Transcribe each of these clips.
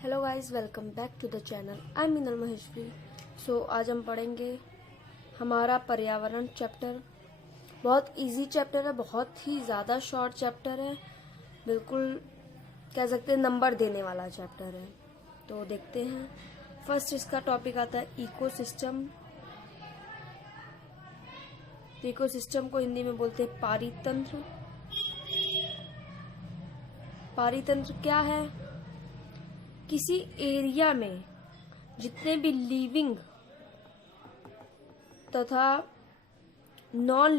Hello guys, welcome back to the channel. I am Meenal Maheshwari. So आज हम पढ़ेंगे हमारा पर्यावरण चैप्टर। बहुत इजी चैप्टर है, बहुत ही ज़्यादा शॉर्ट चैप्टर है, बिल्कुल कह सकते हैं नंबर देने वाला चैप्टर है। तो देखते हैं। फर्स्ट इसका टॉपिक आता है इकोसिस्टम। इकोसिस्टम को हिंदी में बोलते हैं पारितंत्र। पारितंत्र क्या है? किसी एरिया में जितने भी लिविंग तथा नॉन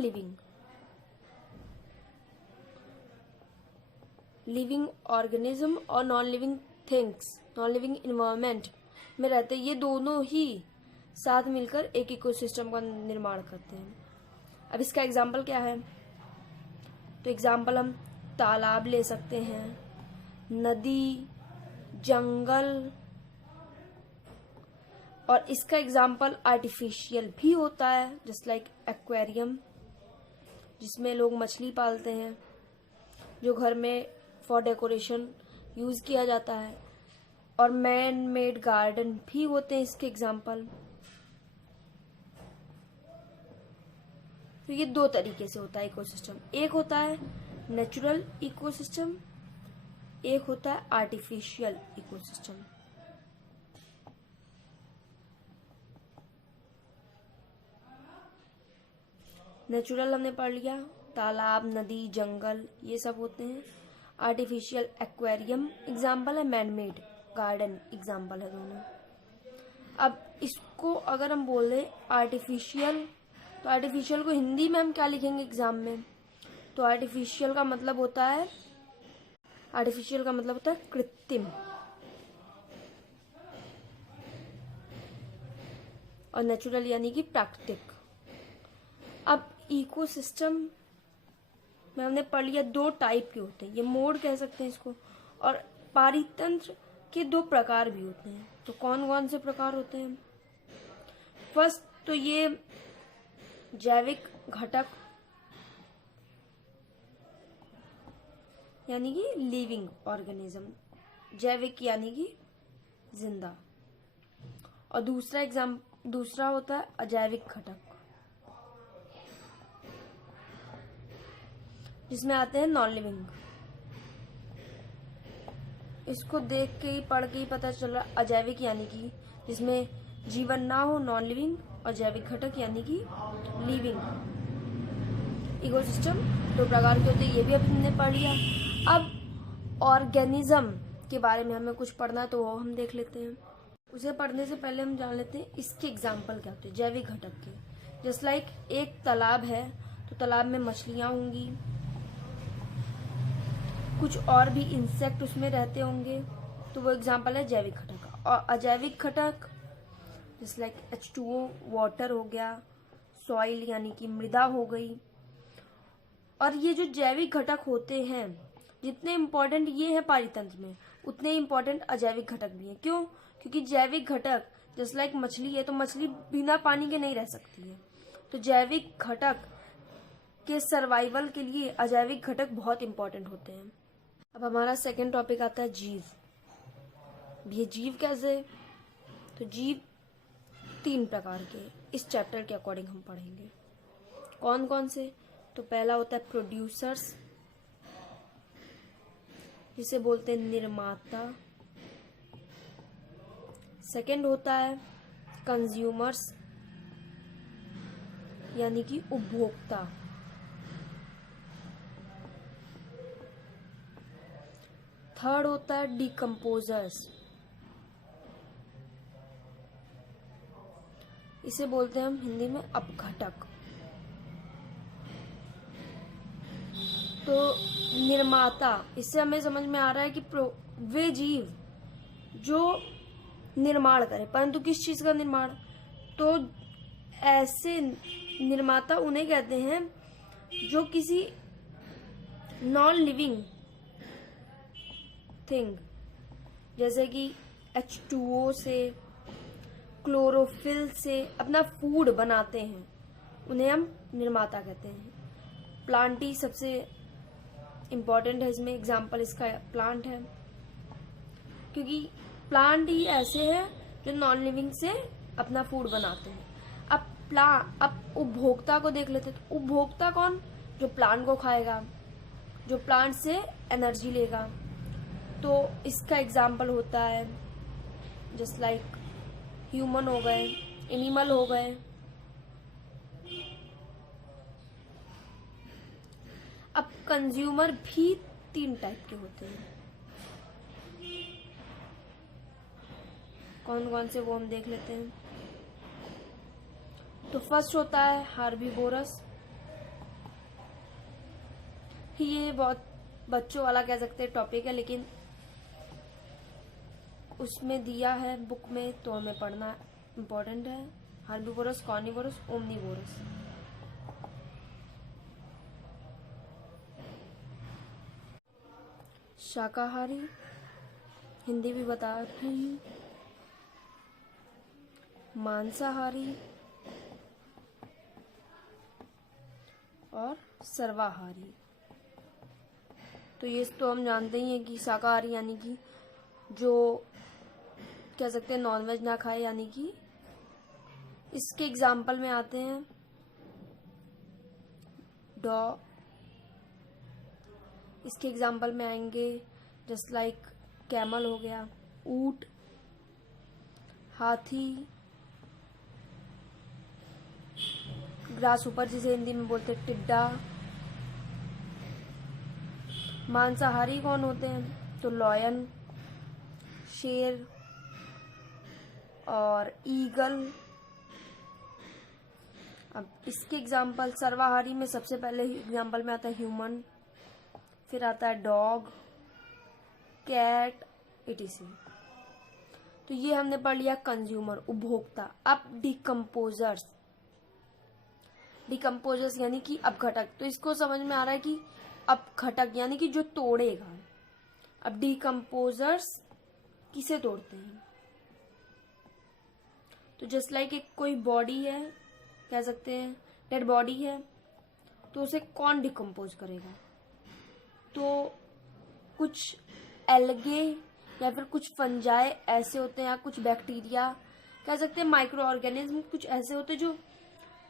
लिविंग ऑर्गेनिज्म और non living things, non living environment में रहते, ये दोनों ही साथ मिलकर एक इकोसिस्टम का निर्माण करते हैं। अब इसका एग्जाम्पल क्या है? तो एग्जाम्पल हम तालाब ले सकते हैं, नदी, जंगल, और इसका एग्जाम्पल आर्टिफिशियल भी होता है, जस्ट लाइक एक्वेरियम, जिसमें लोग मछली पालते हैं, जो घर में फॉर डेकोरेशन यूज किया जाता है, और मैन मेड गार्डन भी होते हैं इसके एग्जाम्पल। तो ये दो तरीके से होता है इकोसिस्टम। एक होता है नेचुरल इकोसिस्टम, एक होता है आर्टिफिशियल इकोसिस्टम। नेचुरल हमने पढ़ लिया, तालाब, नदी, जंगल, ये सब होते हैं। आर्टिफिशियल एक्वेरियम एग्जाम्पल है, मैनमेड गार्डन एग्जाम्पल है, दोनों। अब इसको अगर हम बोले आर्टिफिशियल, तो आर्टिफिशियल को हिंदी में हम क्या लिखेंगे एग्जाम में? तो आर्टिफिशियल का मतलब होता है कृत्रिम, और नेचुरल यानी कि प्राकृतिक। अब इकोसिस्टम में हमने पढ़ लिया दो टाइप के होते हैं, ये मोड कह सकते हैं इसको, और पारितंत्र के दो प्रकार भी होते हैं। तो कौन कौन से प्रकार होते हैं? फर्स्ट तो ये जैविक घटक यानी कि लिविंग ऑर्गेनिज्म, जैविक यानी कि जिंदा, और दूसरा होता है अजैविक घटक, जिसमें आते हैं नॉन लिविंग। इसको देख के ही, पढ़ के ही पता चल रहा, अजैविक यानी कि जिसमें जीवन ना हो, नॉन लिविंग, और जैविक घटक यानी कि लिविंग। इकोसिस्टम दो प्रकार के होते हैं, ये भी अभी हमने पढ़ लिया। अब ऑर्गेनिज्म के बारे में हमें कुछ पढ़ना, तो वो हम देख लेते हैं। उसे पढ़ने से पहले हम जान लेते हैं इसके एग्जाम्पल क्या होते हैं जैविक घटक के। जस्ट लाइक एक तालाब है, तो तालाब में मछलियां होंगी, कुछ और भी इंसेक्ट उसमें रहते होंगे, तो वो एग्जाम्पल है जैविक घटक का। और अजैविक घटक जस्ट लाइक H2O वाटर हो गया, सॉइल यानी कि मृदा हो गई। और ये जो जैविक घटक होते हैं, जितने इम्पोर्टेंट ये है पारितंत्र में, उतने इम्पोर्टेंट अजैविक घटक भी हैं। क्यों? क्योंकि जैविक घटक जस्ट लाइक मछली है, तो मछली बिना पानी के नहीं रह सकती है, तो जैविक घटक के सर्वाइवल के लिए अजैविक घटक बहुत इंपॉर्टेंट होते हैं। अब हमारा सेकेंड टॉपिक आता है जीव। ये जीव कैसे? तो जीव तीन प्रकार के इस चैप्टर के अकॉर्डिंग हम पढ़ेंगे। कौन कौन से? तो पहला होता है प्रोड्यूसर्स, जिसे बोलते हैं निर्माता। सेकेंड होता है कंज्यूमर्स, यानी कि उपभोक्ता। थर्ड होता है डिकम्पोजर्स, इसे बोलते हैं हम हिंदी में अपघटक। तो निर्माता, इससे हमें समझ में आ रहा है कि वे जीव जो निर्माण करें, परंतु किस चीज का निर्माण? तो ऐसे निर्माता उन्हें कहते हैं जो किसी नॉन लिविंग थिंग, जैसे कि H2O से, क्लोरोफिल से अपना फूड बनाते हैं, उन्हें हम निर्माता कहते हैं। प्लांट ही सबसे इम्पॉर्टेंट है इसमें, एग्जाम्पल इसका प्लांट है, क्योंकि प्लांट ही ऐसे हैं जो नॉन लिविंग से अपना फूड बनाते हैं। अब उपभोक्ता को देख लेते हैं। तो उपभोक्ता कौन? जो प्लांट को खाएगा, जो प्लांट से एनर्जी लेगा। तो इसका एग्जाम्पल होता है जस्ट लाइक ह्यूमन हो गए, एनिमल हो गए। अब कंज्यूमर भी 3 टाइप के होते हैं। कौन कौन से वो हम देख लेते हैं। तो फर्स्ट होता है हार्बीवोरस। ये बहुत बच्चों वाला कह सकते हैं टॉपिक है, लेकिन उसमें दिया है बुक में तो हमें पढ़ना इम्पोर्टेंट है। Herbivores, carnivorous, omnivorous. शाकाहारी, हिंदी भी बता रही हूँ। मांसाहारी और सर्वाहारी। तो ये तो हम जानते ही हैं कि शाकाहारी यानी कि जो कह सकते हैं नॉनवेज ना खाए, यानी कि इसके एग्जाम्पल में आते हैं डॉग। इसके एग्जाम्पल में आएंगे जस्ट लाइक कैमल हो गया, ऊंट, हाथी, ग्रास ऊपर जिसे हिंदी में बोलते हैं टिड्डा। मांसाहारी कौन होते हैं? तो लॉयन, शेर और ईगल। अब इसके एग्जाम्पल सर्वाहारी में सबसे पहले एग्जाम्पल में आता है ह्यूमन, फिर आता है डॉग, कैट, etc। तो ये हमने पढ़ लिया कंज्यूमर, उपभोक्ता। अब डिकम्पोजर्स। डिकम्पोजर्स यानी कि अपघटक। तो इसको समझ में आ रहा है कि अपघटक यानी कि जो तोड़ेगा। अब डिकम्पोजर्स किसे तोड़ते हैं? तो जस्ट लाइक एक कोई बॉडी है, कह सकते हैं डेड बॉडी है, तो उसे कौन डिकम्पोज करेगा? तो कुछ एल्गे या फिर कुछ फंजाई ऐसे होते हैं, या कुछ बैक्टीरिया, कह सकते हैं माइक्रो ऑर्गेनिज्म, कुछ ऐसे होते हैं जो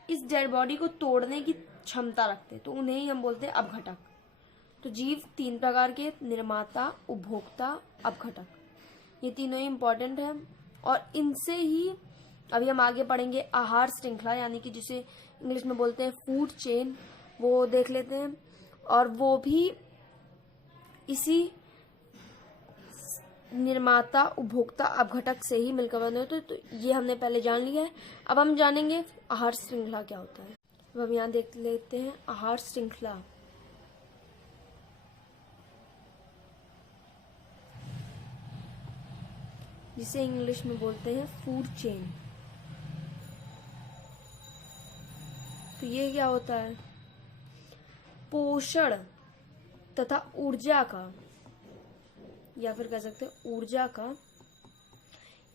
इस डेड बॉडी को तोड़ने की क्षमता रखते हैं, तो उन्हें ही हम बोलते हैं अपघटक। तो जीव 3 प्रकार के, निर्माता, उपभोक्ता, अपघटक। ये तीनों ही इंपॉर्टेंट है और इनसे ही अभी हम आगे पढ़ेंगे आहार श्रृंखला, यानी कि जिसे इंग्लिश में बोलते हैं फूड चेन, वो देख लेते हैं। और वो भी इसी निर्माता, उपभोक्ता, अपघटक से ही मिलकर बने होते। तो ये हमने पहले जान लिया है। अब हम जानेंगे आहार श्रृंखला क्या होता है। अब हम यहाँ देख लेते हैं आहार श्रृंखला। जिसे इंग्लिश में बोलते हैं फूड चेन। तो ये क्या होता है? पोषण तथा ऊर्जा का, या फिर कह सकते हैं ऊर्जा का,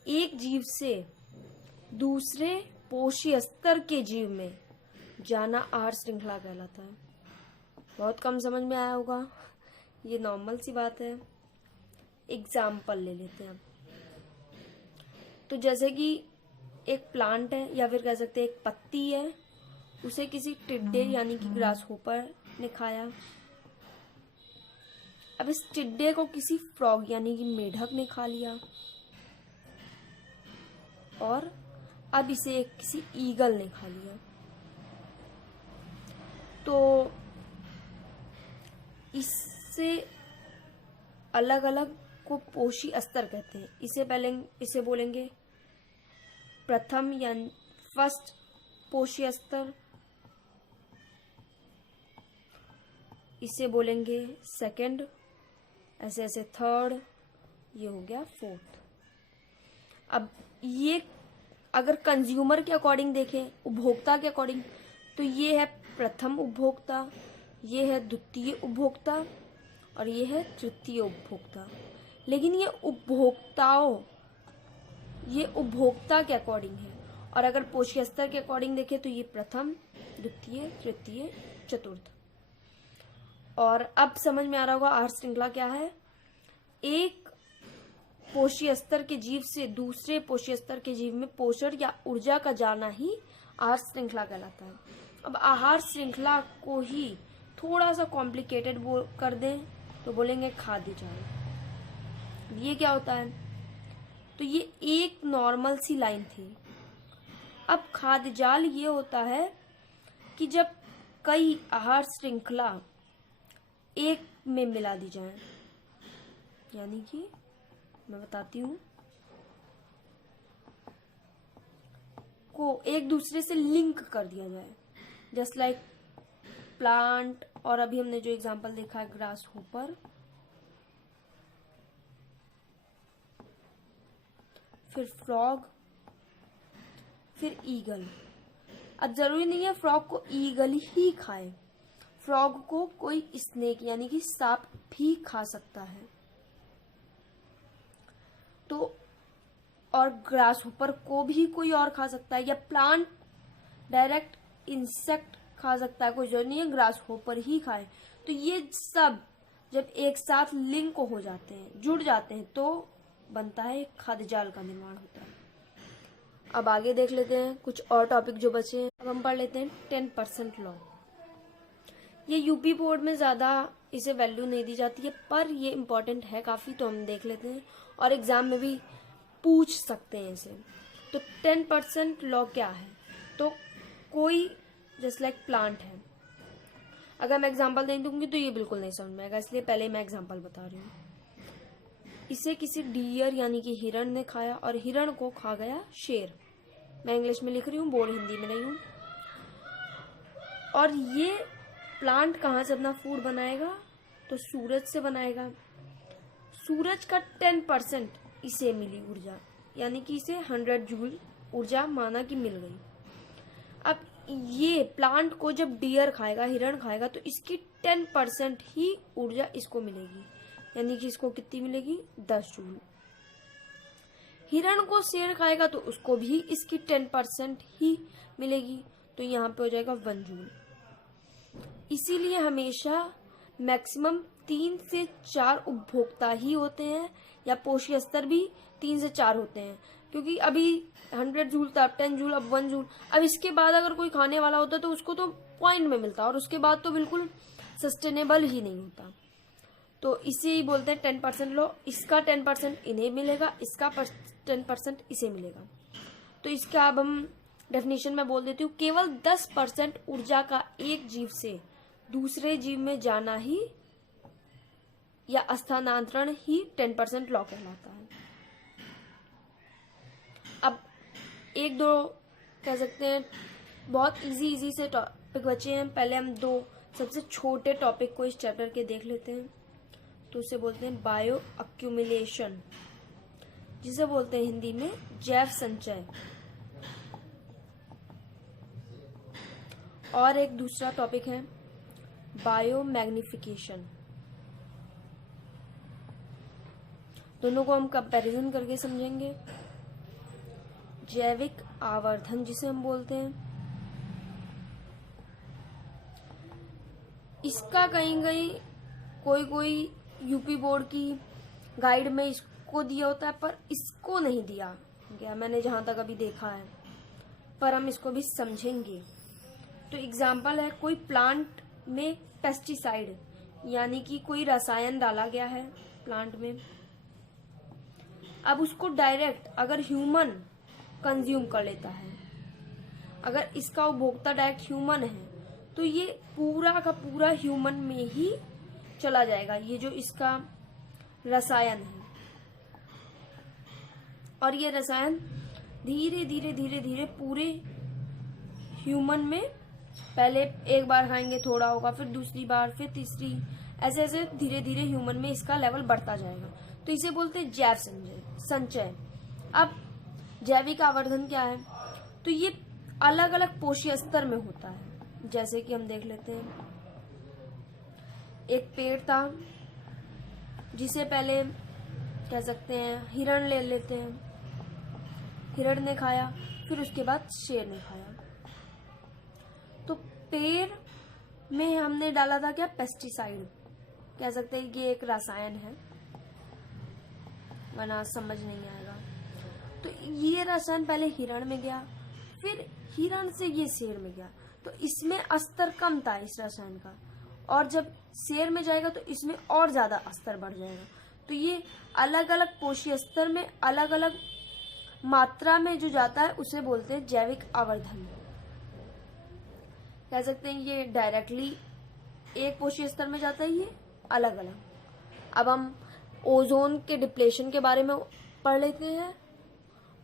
एक जीव से दूसरे पोषी स्तर के जीव में जाना आहार श्रृंखला कहलाता है। बहुत कम समझ में आया होगा, ये नॉर्मल सी बात है। एग्जाम्पल ले लेते हैं। तो जैसे कि एक प्लांट है, या फिर कह सकते हैं एक पत्ती है, उसे किसी टिड्डे यानी कि ग्रासहोपर ने खाया। अब इस टिड्डे को किसी फ्रॉग यानी कि मेढक ने खा लिया, और अब इसे किसी ईगल ने खा लिया। तो इससे अलग अलग को पोषी स्तर कहते हैं। इसे बोलेंगे प्रथम यानी फर्स्ट पोषी स्तर, इसे बोलेंगे सेकंड, ऐसे ऐसे थर्ड, ये हो गया फोर्थ। अब ये अगर कंज्यूमर के अकॉर्डिंग देखें, उपभोक्ता के अकॉर्डिंग, तो ये है प्रथम उपभोक्ता, ये है द्वितीय उपभोक्ता और ये है तृतीय उपभोक्ता। लेकिन ये उपभोक्ता के अकॉर्डिंग है, और अगर पोषी स्तर के अकॉर्डिंग देखें तो ये प्रथम, द्वितीय, तृतीय, चतुर्थ। और अब समझ में आ रहा होगा आहार श्रृंखला क्या है। एक पोषी स्तर के जीव से दूसरे पोषी स्तर के जीव में पोषण या ऊर्जा का जाना ही आहार श्रृंखला कहलाता है। अब आहार श्रृंखला को ही थोड़ा सा कॉम्प्लिकेटेड कर दें तो बोलेंगे खाद्य जाल। ये क्या होता है? तो ये एक नॉर्मल सी लाइन थी। अब खाद्य जाल ये होता है कि जब कई आहार श्रृंखला एक में मिला दी जाए, यानी कि मैं बताती हूँ, को एक दूसरे से लिंक कर दिया जाए, जस्ट लाइक प्लांट, और अभी हमने जो एग्जांपल देखा है ग्रास होपर, फिर फ्रॉग, फिर ईगल। अब जरूरी नहीं है फ्रॉग को ईगल ही खाए, फ्रॉग को कोई स्नेक यानी कि सांप भी खा सकता है। तो और ग्रास होपर को भी कोई और खा सकता है, या प्लांट डायरेक्ट इंसेक्ट खा सकता है, कोई जरूरी नहीं है ग्रास होपर ही खाए। तो ये सब जब एक साथ लिंक हो जाते हैं, जुड़ जाते हैं, तो बनता है खाद्य जाल का निर्माण होता है। अब आगे देख लेते हैं कुछ और टॉपिक जो बचे हैं। अब हम पढ़ लेते हैं 10% लॉ। ये यूपी बोर्ड में ज्यादा इसे वैल्यू नहीं दी जाती है, पर ये इम्पोर्टेंट है काफी, तो हम देख लेते हैं और एग्जाम में भी पूछ सकते हैं इसे। तो 10% लॉ क्या है? तो कोई जस्ट लाइक प्लांट है, अगर मैं एग्जांपल नहीं दूंगी तो ये बिल्कुल नहीं समझ में आएगा, इसलिए पहले मैं एग्जांपल बता रही हूँ। इसे किसी डियर यानी कि हिरण ने खाया और हिरण को खा गया शेर। मैं इंग्लिश में लिख रही हूँ, बोर्ड हिंदी में नहीं हूँ। और ये प्लांट कहाँ से अपना फूड बनाएगा? तो सूरज से बनाएगा। सूरज का 10% इसे मिली ऊर्जा, यानी कि इसे 100 जूल ऊर्जा माना कि मिल गई। अब ये प्लांट को जब डियर खाएगा, हिरण खाएगा, तो इसकी 10% ही ऊर्जा इसको मिलेगी, यानी कि इसको कितनी मिलेगी? 10 जूल। हिरण को शेर खाएगा तो उसको भी इसकी 10% ही मिलेगी, तो यहाँ पे हो जाएगा 1 जूल। इसीलिए हमेशा मैक्सिमम 3 से 4 उपभोक्ता ही होते हैं, या पोषी स्तर भी 3 से 4 होते हैं, क्योंकि अभी 100 जूल था, अब 10 जूल, अब 1 जूल। अब इसके बाद अगर कोई खाने वाला होता तो उसको तो पॉइंट में मिलता, और उसके बाद तो बिल्कुल सस्टेनेबल ही नहीं होता। तो इसे ही बोलते हैं 10% लो। इसका 10% इन्हें मिलेगा, इसका 10% इसे मिलेगा। तो इसका अब हम डेफिनेशन में बोल देती हूँ, केवल 10% ऊर्जा का एक जीव से दूसरे जीव में जाना ही या स्थानांतरण ही 10% लॉ कहलाता है। अब एक दो कह सकते हैं बहुत इजी से टॉपिक बचे हैं। पहले हम 2 सबसे छोटे टॉपिक को इस चैप्टर के देख लेते हैं। तो उसे बोलते हैं बायो अक्यूमुलेशन, जिसे बोलते हैं हिंदी में जैव संचय। और एक दूसरा टॉपिक है बायो मैग्निफिकेशन। दोनों को हम कंपैरिजन करके समझेंगे। जैविक आवर्धन जिसे हम बोलते हैं, इसका कहीं कहीं कोई यूपी बोर्ड की गाइड में इसको दिया होता है, पर इसको नहीं दिया गया, मैंने जहां तक अभी देखा है, पर हम इसको भी समझेंगे। तो एग्जाम्पल है, कोई प्लांट में पेस्टिसाइड यानी कि कोई रसायन डाला गया है प्लांट में। अब उसको डायरेक्ट अगर ह्यूमन कंज्यूम कर लेता है, अगर इसका उपभोक्ता डायरेक्ट ह्यूमन है, तो ये पूरा का पूरा ह्यूमन में ही चला जाएगा, ये जो इसका रसायन है। और ये रसायन धीरे धीरे धीरे धीरे पूरे ह्यूमन में, पहले एक बार खाएंगे थोड़ा होगा, फिर दूसरी बार, फिर तीसरी, ऐसे ऐसे धीरे धीरे ह्यूमन में इसका लेवल बढ़ता जाएगा। तो इसे बोलते हैं जैव संचय। अब जैविक आवर्धन क्या है? तो ये अलग अलग पोषी स्तर में होता है। जैसे कि हम देख लेते हैं, एक पेड़ था जिसे पहले कह सकते हैं हिरण ले लेते हैं, हिरण ने खाया, फिर उसके बाद शेर ने खाया। तो पेड़ में हमने डाला था क्या? पेस्टिसाइड, कह सकते हैं ये एक रसायन है, वरना समझ नहीं आएगा। तो ये रसायन पहले हिरण में गया, फिर हिरण से ये शेर में गया, तो इसमें अस्तर कम था इस रसायन का, और जब शेर में जाएगा तो इसमें और ज्यादा अस्तर बढ़ जाएगा। तो ये अलग अलग पोषी स्तर में अलग अलग मात्रा में जो जाता है उसे बोलते हैं जैविक आवर्धन। कह सकते हैं ये डायरेक्टली एक पोषी स्तर में जाता है, ये अलग अलग। अब हम ओजोन के डिप्लेशन के बारे में पढ़ लेते हैं,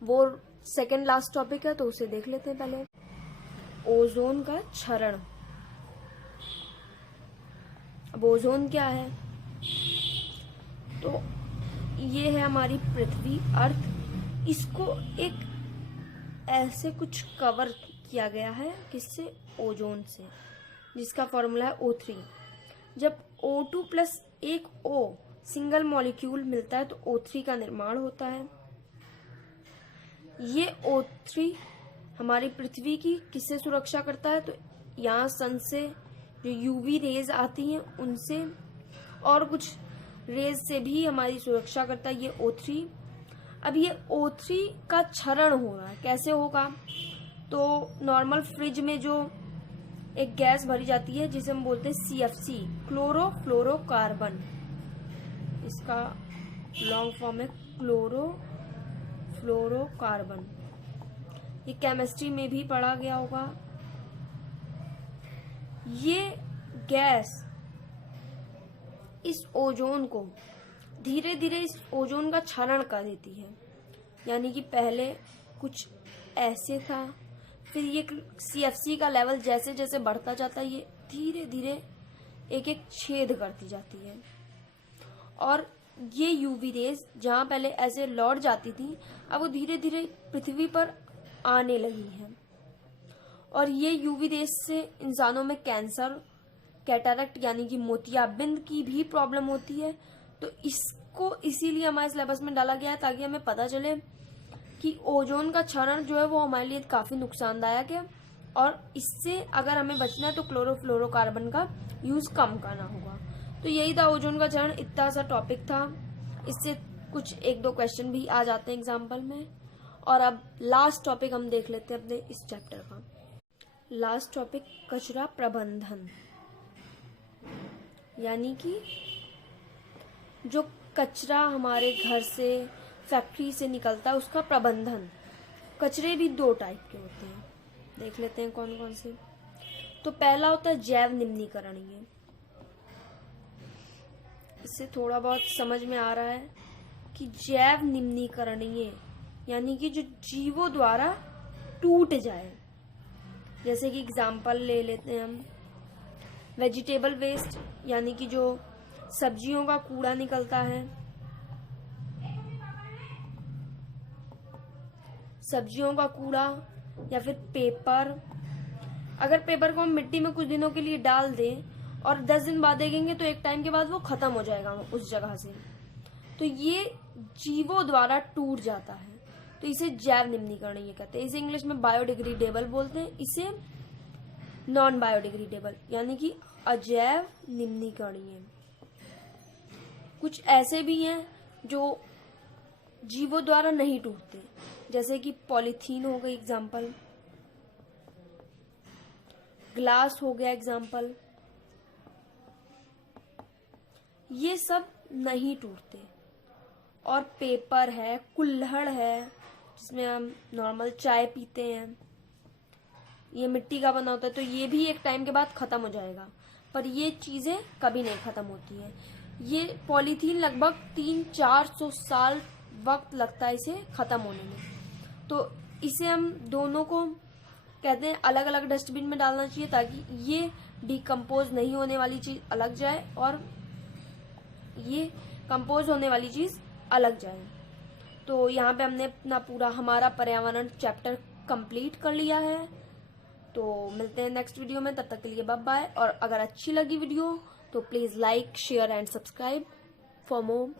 वो सेकंड लास्ट टॉपिक है, तो उसे देख लेते हैं पहले। ओजोन का क्षरण। अब ओजोन क्या है? तो ये है हमारी पृथ्वी, अर्थ। इसको एक ऐसे कुछ कवर किया गया है, किससे? ओजोन से, जिसका फॉर्मूला है O3। जब O2 प्लस एक O सिंगल मॉलिक्यूल मिलता है तो O3 का निर्माण होता है। ये O3 हमारी पृथ्वी की किससे सुरक्षा करता है? तो यहाँ सन से जो यूवी रेज आती हैं उनसे और कुछ रेज से भी हमारी सुरक्षा करता है ये O3। अब ये O3 का क्षरण हो रहा है, कैसे होगा? तो नॉर्मल फ्रिज में जो एक गैस भरी जाती है जिसे हम बोलते हैं CFC, क्लोरोफ्लोरोकार्बन, इसका लॉन्ग फॉर्म है क्लोरोफ्लोरोकार्बन। ये केमिस्ट्री में भी पढ़ा गया होगा। ये गैस इस ओजोन को धीरे धीरे इस ओजोन का क्षरण कर देती है, यानी कि पहले कुछ ऐसे था, फिर ये CFC का लेवल जैसे जैसे बढ़ता जाता है ये धीरे धीरे एक एक छेद करती जाती है, और ये यूवी रेज जहाँ पहले ऐसे लौट जाती थी अब वो धीरे धीरे पृथ्वी पर आने लगी है। और ये यूवी रेज से इंसानों में कैंसर, कैटरेक्ट यानी कि मोतियाबिंद की भी प्रॉब्लम होती है। तो इसको इसीलिए हमारे सिलेबस में डाला गया है ताकि हमें पता चले कि ओजोन का क्षरण जो है वो हमारे लिए काफी नुकसानदायक है, और इससे अगर हमें बचना है तो क्लोरोफ्लोरोकार्बन का यूज कम करना होगा। तो यही था ओजोन का क्षरण, इतना सा टॉपिक था। इससे कुछ एक दो क्वेश्चन भी आ जाते हैं एग्जाम्पल में। और अब लास्ट टॉपिक हम देख लेते हैं अपने इस चैप्टर का। लास्ट टॉपिक कचरा प्रबंधन, यानी कि जो कचरा हमारे घर से फैक्ट्री से निकलता है उसका प्रबंधन। कचरे भी दो टाइप के होते हैं, देख लेते हैं कौन कौन से। तो पहला होता है जैव निम्नीकरणीय। इससे थोड़ा बहुत समझ में आ रहा है कि जैव निम्नीकरणीय यानी कि जो जीवों द्वारा टूट जाए। जैसे कि एग्जाम्पल ले लेते हैं हम, वेजिटेबल वेस्ट यानी कि जो सब्जियों का कूड़ा निकलता है, सब्जियों का कूड़ा, या फिर पेपर। अगर पेपर को हम मिट्टी में कुछ दिनों के लिए डाल दें और 10 दिन बाद देखेंगे तो एक टाइम के बाद वो खत्म हो जाएगा उस जगह से, तो ये जीवों द्वारा टूट जाता है, तो इसे जैव निम्नीकरणीय कहते हैं। इसे इंग्लिश में बायोडिग्रेडेबल बोलते हैं, इसे नॉन बायोडिग्रेडेबल यानी कि अजैव निम्नीकरणीय। कुछ ऐसे भी हैं जो जीवों द्वारा नहीं टूटते, जैसे कि पॉलीथीन हो गई एग्जाम्पल, ग्लास हो गया एग्जाम्पल, ये सब नहीं टूटते। और पेपर है, कुल्हड़ है जिसमें हम नॉर्मल चाय पीते हैं, ये मिट्टी का बना होता है, तो ये भी एक टाइम के बाद खत्म हो जाएगा, पर ये चीजें कभी नहीं खत्म होती हैं। ये पॉलीथीन लगभग 300-400 साल वक्त लगता है इसे खत्म होने में। तो इसे हम दोनों को कहते हैं अलग अलग डस्टबिन में डालना चाहिए ताकि ये डिकम्पोज नहीं होने वाली चीज अलग जाए और ये कंपोज होने वाली चीज अलग जाए। तो यहाँ पे हमने अपना पूरा हमारा पर्यावरण चैप्टर कंप्लीट कर लिया है। तो मिलते हैं नेक्स्ट वीडियो में, तब तक के लिए बाय बाय। और अगर अच्छी लगी वीडियो तो please like, share and subscribe for more